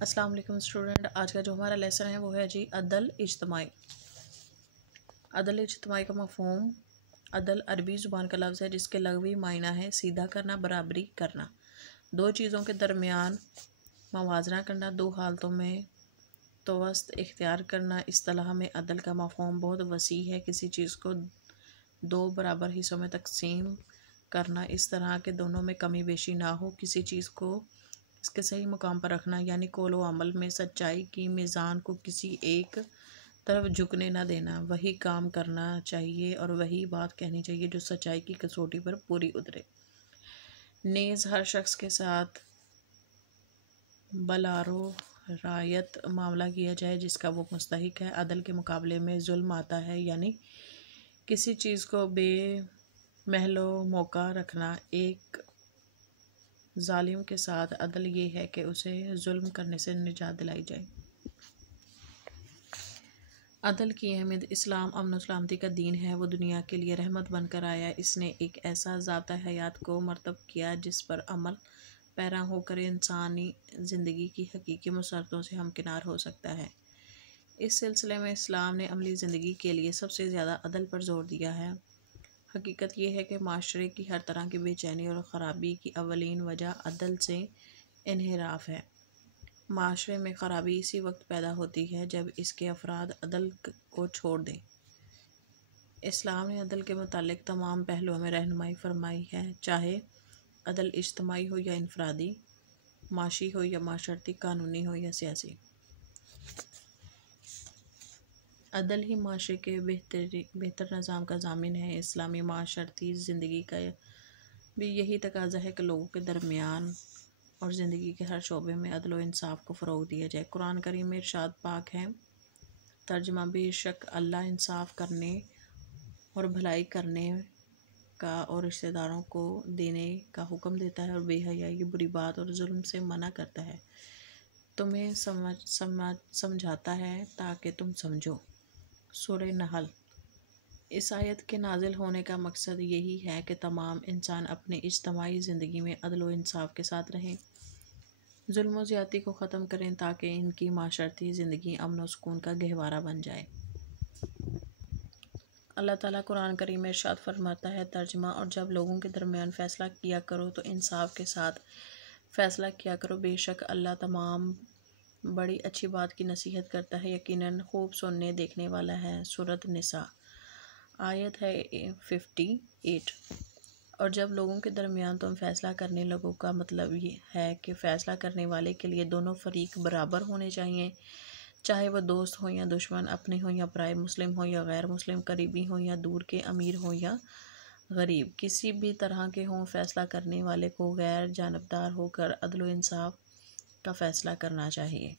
السلام علیکم اسٹوڈنٹ، آج کا جو ہمارا لیسن ہے وہ ہے جی عدل اجتماعی۔ عدل اجتماعی کا مفہوم، عدل عربی زبان کا لفظ ہے جس کے لغوی معنی ہے سیدھا کرنا، برابری کرنا، دو چیزوں کے درمیان موازنہ کرنا، دو حالتوں میں توسط اختیار کرنا۔ اصطلاح میں عدل کا مفہوم بہت وسیع ہے، کسی چیز کو دو برابر حصوں میں تقسیم کرنا اس طرح کہ دونوں میں کمی بیشی نہ ہو، کسی چیز کو اس کے صحیح مقام پر رکھنا، یعنی قول و عمل میں سچائی کی میزان کو کسی ایک طرف جھکنے نہ دینا، وہی کام کرنا چاہیے اور وہی بات کہنی چاہیے جو سچائی کی کسوٹی پر پوری اترے۔ نیز ہر شخص کے ساتھ بالآرو رعایت معاملہ کیا جائے جس کا وہ مستحق ہے۔ عدل کے مقابلے میں ظلم آتا ہے، یعنی کسی چیز کو بے محل و موقع رکھنا۔ ایک ظالم کے ساتھ عدل یہ ہے کہ اسے ظلم کرنے سے نجات دلائی جائے۔ عدل کی اہمیت، اسلام امن و سلامتی کا دین ہے، وہ دنیا کے لیے رحمت بن کر آیا۔ اس نے ایک ایسا ضابطہ حیات کو مرتب کیا جس پر عمل پیرا ہو کر انسانی زندگی کی حقیقی مسرتوں سے ہمکنار ہو سکتا ہے۔ اس سلسلے میں اسلام نے عملی زندگی کے لیے سب سے زیادہ عدل پر زور دیا ہے۔ حقیقت یہ ہے کہ معاشرے کی ہر طرح کی بے چینی اور خرابی کی اولین وجہ عدل سے انحراف ہے۔ معاشرے میں خرابی اسی وقت پیدا ہوتی ہے جب اس کے افراد عدل کو چھوڑ دیں۔ اسلام نے عدل کے متعلق تمام پہلوؤں میں رہنمائی فرمائی ہے، چاہے عدل اجتماعی ہو یا انفرادی، معاشی ہو یا معاشرتی، قانونی ہو یا سیاسی۔ عدل ہی معاشرے کے بہتر نظام کا ضامن ہے۔ اسلامی معاشرتی زندگی کا بھی یہی تقاضا ہے کہ لوگوں کے درمیان اور زندگی کے ہر شعبے میں عدل و انصاف کو فروغ دیا جائے۔ قرآن کریم میں ارشاد پاک ہے، ترجمہ: بے شک اللہ انصاف کرنے اور بھلائی کرنے کا اور رشتہ داروں کو دینے کا حکم دیتا ہے اور بے حیائی، بری بات اور ظلم سے منع کرتا ہے، تمہیں سمجھاتا ہے تاکہ تم سمجھو۔ سورہ نحل۔ اس آیت کے نازل ہونے کا مقصد یہی ہے کہ تمام انسان اپنی اجتماعی زندگی میں عدل و انصاف کے ساتھ رہیں، ظلم و زیادتی کو ختم کریں تاکہ ان کی معاشرتی زندگی امن و سکون کا گہوارہ بن جائے۔ اللہ تعالیٰ قرآن کریم میں ارشاد فرماتا ہے، ترجمہ: اور جب لوگوں کے درمیان فیصلہ کیا کرو تو انصاف کے ساتھ فیصلہ کیا کرو، بے شک اللہ تمام بڑی اچھی بات کی نصیحت کرتا ہے، یقیناً خوب سننے دیکھنے والا ہے۔ سورۃ النساء، آیت ہے 58۔ اور جب لوگوں کے درمیان تم فیصلہ کرنے لگو کا مطلب یہ ہے کہ فیصلہ کرنے والے کے لیے دونوں فریق برابر ہونے چاہئیں، چاہے وہ دوست ہوں یا دشمن، اپنے ہوں یا پرائے، مسلم ہوں یا غیر مسلم، قریبی ہوں یا دور کے، امیر ہوں یا غریب، کسی بھی طرح کے ہوں۔ فیصلہ کرنے والے کو غیر جانبدار ہو کر عدل و انصاف کا فیصلہ کرنا چاہیے۔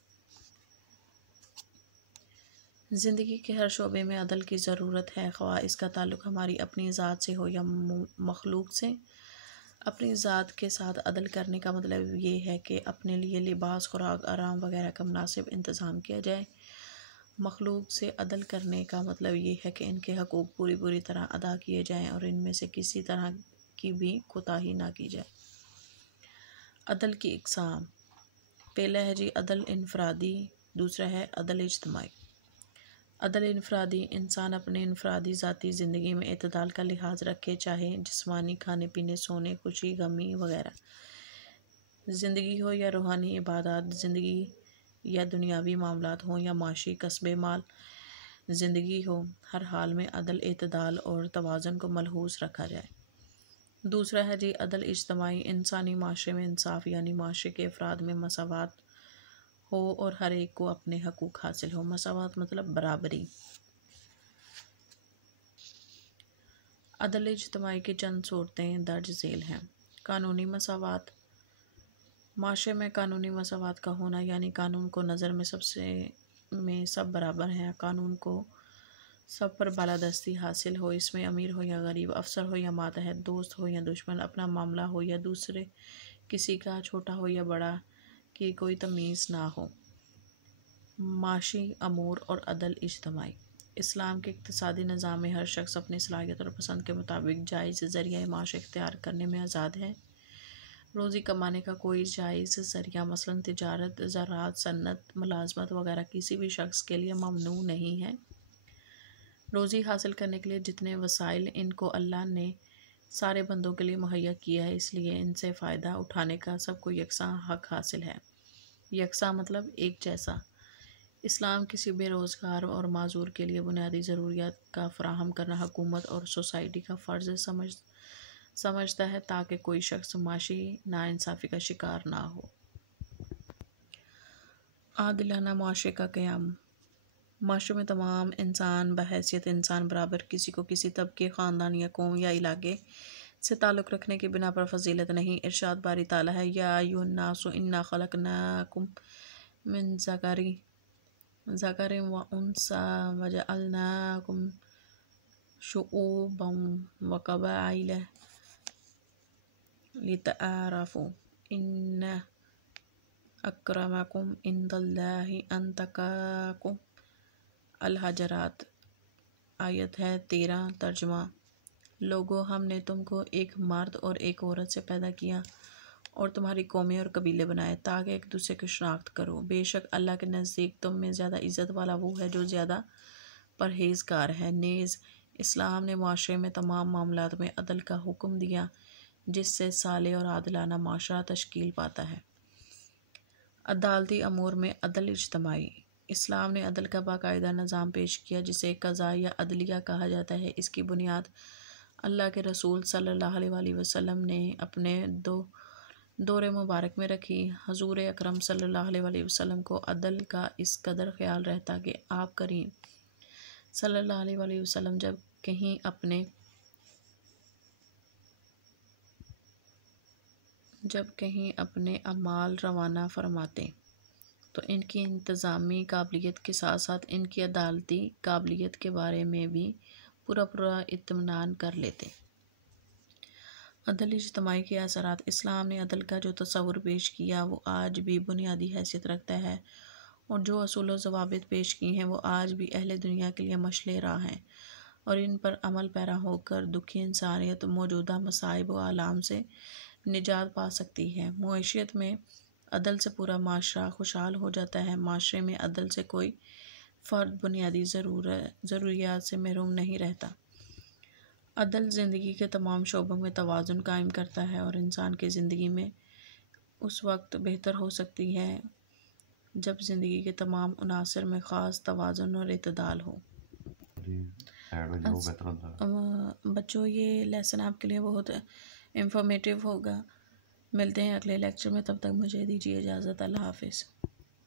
زندگی کے ہر شعبے میں عدل کی ضرورت ہے، خواہ اس کا تعلق ہماری اپنی ذات سے ہو یا مخلوق سے۔ اپنی ذات کے ساتھ عدل کرنے کا مطلب یہ ہے کہ اپنے لیے لباس، خوراک، آرام وغیرہ کا مناسب انتظام کیا جائے۔ مخلوق سے عدل کرنے کا مطلب یہ ہے کہ ان کے حقوق پوری طرح ادا کیے جائیں اور ان میں سے کسی طرح کی بھی کوتاہی نہ کی جائے۔ عدل کی اقسام: پہلا ہے جی عدل انفرادی، دوسرا ہے عدل اجتماعی۔ عدل انفرادی: انسان اپنے انفرادی ذاتی زندگی میں اعتدال کا لحاظ رکھے، چاہے جسمانی، کھانے پینے، سونے، خوشی غمی وغیرہ زندگی ہو یا روحانی عبادات زندگی یا دنیاوی معاملات ہوں یا معاشی کسب مال زندگی ہو، ہر حال میں عدل، اعتدال اور توازن کو ملحوظ رکھا جائے۔ دوسرا ہے جی عدل اجتماعی: انسانی معاشرے میں انصاف، یعنی معاشرے کے افراد میں مساوات ہو اور ہر ایک کو اپنے حقوق حاصل ہو۔ مساوات مطلب برابری۔ عدل اجتماعی کی چند صورتیں درج ذیل ہیں۔ قانونی مساوات: معاشرے میں قانونی مساوات کا ہونا، یعنی قانون کو نظر میں سب برابر ہیں، قانون کو سب پر بالادستی حاصل ہو، اس میں امیر ہو یا غریب، افسر ہو یا ماتحت، دوست ہو یا دشمن، اپنا معاملہ ہو یا دوسرے کسی کا، چھوٹا ہو یا بڑا، کی کوئی تمیز نہ ہو۔ معاشی امور اور عدل اجتماعی: اسلام کے اقتصادی نظام میں ہر شخص اپنی صلاحیت اور پسند کے مطابق جائز ذریعہ معاش اختیار کرنے میں آزاد ہے۔ روزی کمانے کا کوئی جائز ذریعہ مثلاً تجارت، زراعت، صنعت، ملازمت وغیرہ کسی بھی شخص کے لیے ممنوع نہیں ہے۔ روزی حاصل کرنے کے لیے جتنے وسائل ان کو اللہ نے سارے بندوں کے لیے مہیا کیا ہے، اس لیے ان سے فائدہ اٹھانے کا سب کو یکساں حق حاصل ہے۔ یکساں مطلب ایک جیسا۔ اسلام کسی بے روزگار اور معذور کے لیے بنیادی ضروریات کا فراہم کرنا حکومت اور سوسائٹی کا فرض سمجھتا ہے تاکہ کوئی شخص معاشی ناانصافی کا شکار نہ ہو۔ عادلانہ معاشرے کا قیام۔ معاشرے میں تمام انسان بحیثیت انسان برابر، کسی کو کسی طبقے، خاندان یا قوم یا علاقے سے تعلق رکھنے کی بنا پر فضیلت نہیں۔ ارشاد باری تعالیٰ ہے، یا ایھا الناس انا خلقناکم من ذکر و انثی وجعلناکم شعوبا وقبائل لتعارفوا ان اکرمکم عند اللہ اتقاکم۔ الحجرات آیت ہے 13۔ ترجمہ: لوگو، ہم نے تم کو ایک مرد اور ایک عورت سے پیدا کیا اور تمہاری قومیں اور قبیلے بنائے تاکہ ایک دوسرے کی شناخت کرو۔ بے شک اللہ کے نزدیک تم میں زیادہ عزت والا وہ ہے جو زیادہ پرہیزگار ہے۔ نیز اسلام نے معاشرے میں تمام معاملات میں عدل کا حکم دیا جس سے صالح اور عادلانہ معاشرہ تشکیل پاتا ہے۔ عدالتی امور میں عدل اجتماعی۔ اسلام نے عدل کا باقاعدہ نظام پیش کیا جسے قضاء یا عدلیہ کہا جاتا ہے۔ اس کی بنیاد اللہ کے رسول صلی اللہ علیہ وآلہ وسلم نے اپنے دور مبارک میں رکھی۔ حضور اکرم صلی اللہ علیہ وآلہ وسلم کو عدل کا اس قدر خیال رہتا کہ آپ کریم صلی اللہ علیہ وآلہ وسلم جب کہیں اپنے اعمال روانہ فرماتے تو ان کی انتظامی قابلیت کے ساتھ ساتھ ان کی عدالتی قابلیت کے بارے میں بھی پورا اطمینان کر لیتے۔ عدل اجتماعی کے اثرات۔ اسلام نے عدل کا جو تصور پیش کیا وہ آج بھی بنیادی حیثیت رکھتا ہے، اور جو اصول و ضوابط پیش کی ہیں وہ آج بھی اہل دنیا کے لیے مشعل راہ ہیں، اور ان پر عمل پیرا ہو کر دکھی انسانیت موجودہ مصائب و آلام سے نجات پا سکتی ہے۔ معیشت میں عدل سے پورا معاشرہ خوشحال ہو جاتا ہے۔ معاشرے میں عدل سے کوئی فرد بنیادی ضروریات سے محروم نہیں رہتا۔ عدل زندگی کے تمام شعبوں میں توازن قائم کرتا ہے، اور انسان کی زندگی میں اس وقت بہتر ہو سکتی ہے جب زندگی کے تمام عناصر میں خاص توازن اور اعتدال ہو۔ بچوں، یہ لیسن آپ کے لیے بہت انفارمیٹیو ہوگا۔ ملتے ہیں اگلے لیکچر میں، تب تک مجھے دیجیے اجازت۔ اللہ حافظ۔